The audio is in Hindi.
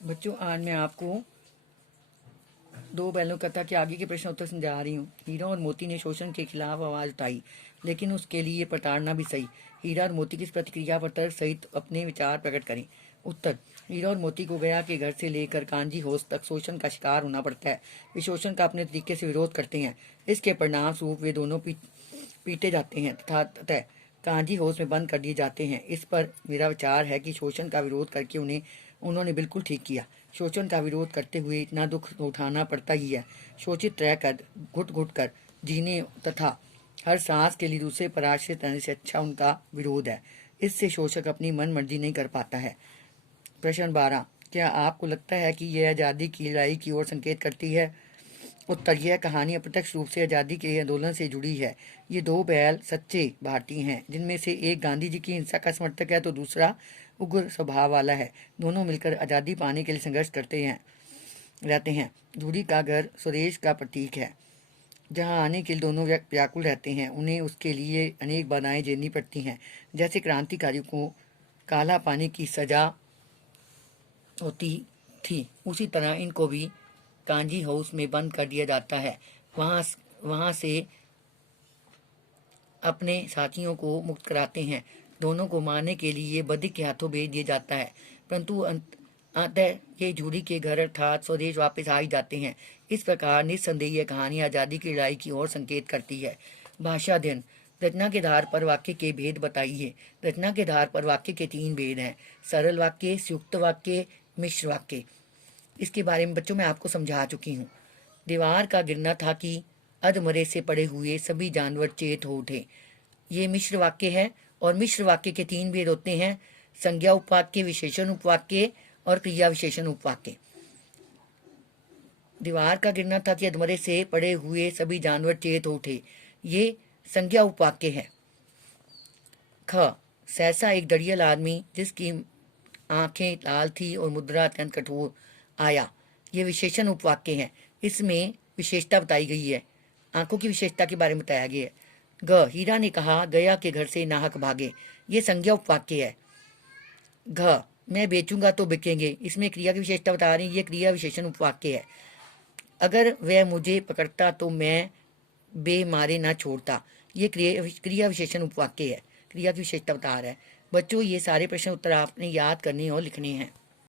बच्चों, आज मैं आपको दो बैलों कथा के आगे के प्रश्न उत्तर समझा रही हूँ। हीरा और मोती ने शोषण के खिलाफ आवाज उठाई, लेकिन उसके लिए प्रताड़ना भी सही। हीरा और मोती की इस प्रतिक्रिया पर तर्क सहित अपने विचार प्रकट करें। उत्तर: हीरा और मोती को गया के घर से लेकर कांजी हाउस तक शोषण का शिकार होना पड़ता है। वे शोषण का अपने तरीके से विरोध करते हैं। इसके परिणाम स्वरूप वे दोनों पीटे जाते हैं तथा कांजी हाउस में बंद कर दिए जाते हैं। इस पर मेरा विचार है कि शोषण का विरोध करके उन्होंने बिल्कुल ठीक किया। शोषण का विरोध करते हुए इतना दुख उठाना पड़ता ही है। शोषित रहकर घुट घुट कर जीने तथा हर सांस के लिए दूसरे पर आश्रित रहने से अच्छा उनका विरोध है। इससे शोषक अपनी मन मर्जी नहीं कर पाता है। प्रश्न 12: क्या आपको लगता है कि यह आज़ादी की लड़ाई की ओर संकेत करती है? उत्तर: यह कहानी अप्रत्यक्ष रूप से आज़ादी के आंदोलन से जुड़ी है। ये दो बैल सच्चे भारतीय हैं, जिनमें से एक गांधी जी की हिंसा का समर्थक है तो दूसरा उग्र स्वभाव वाला है। दोनों मिलकर आज़ादी पाने के लिए संघर्ष करते रहते हैं। दूरी का घर स्वदेश का प्रतीक है, जहां आने के लिए दोनों व्याकुल रहते हैं। उन्हें उसके लिए अनेक बाधाएं झेलनी पड़ती हैं। जैसे क्रांतिकारियों को काला पानी की सजा होती थी, उसी तरह इनको भी कांजी हाउस में बंद कर दिया जाता है। वहां से अपने साथियों को मुक्त कराते हैं। दोनों को मारने के लिए बदिक के हाथों भेज दिया जाता है, परंतु अंततः ये झूरी के घर अर्थात स्वदेश वापस आ ही जाते हैं। इस प्रकार निस्संदेह यह कहानी आज़ादी की लड़ाई की ओर संकेत करती है। भाषा अध्ययन: रचना के आधार पर वाक्य के भेद बताइए। रचना के आधार पर वाक्य के 3 भेद हैं: सरल वाक्य, संयुक्त वाक्य, मिश्र वाक्य। इसके बारे में बच्चों मैं आपको समझा चुकी हूँ। दीवार का गिरना था कि अधमरे से पड़े हुए सभी जानवर चेत हो उठे। ये मिश्र वाक्य है और मिश्र वाक्य के 3 भेद होते हैं: संज्ञा उपवाक्य, विशेषण उपवाक्य और क्रिया विशेषण उपवाक्य। दीवार का गिरना था कि अधमरे से पड़े हुए सभी जानवर चेत हो उठे, ये संज्ञा उपवाक्य है। ख सहसा एक दरियल आदमी जिसकी आंखें लाल थी और मुद्रा अत्यंत कठोर आया, ये विशेषण उपवाक्य है। इसमें विशेषता बताई गई है, आंखों की विशेषता के बारे में बताया गया है। ग हीरा ने कहा गया के घर से नाहक भागे, ये संज्ञा उपवाक्य है। घ मैं बेचूंगा तो बिकेंगे, इसमें क्रिया की विशेषता बता रही है, ये क्रिया विशेषण उपवाक्य है। अगर वह मुझे पकड़ता तो मैं बेमारे ना छोड़ता, ये क्रिया विशेषण उपवाक्य है, क्रिया की विशेषता बता रहा है। बच्चों, ये सारे प्रश्न उत्तर आपने याद करने और लिखने हैं।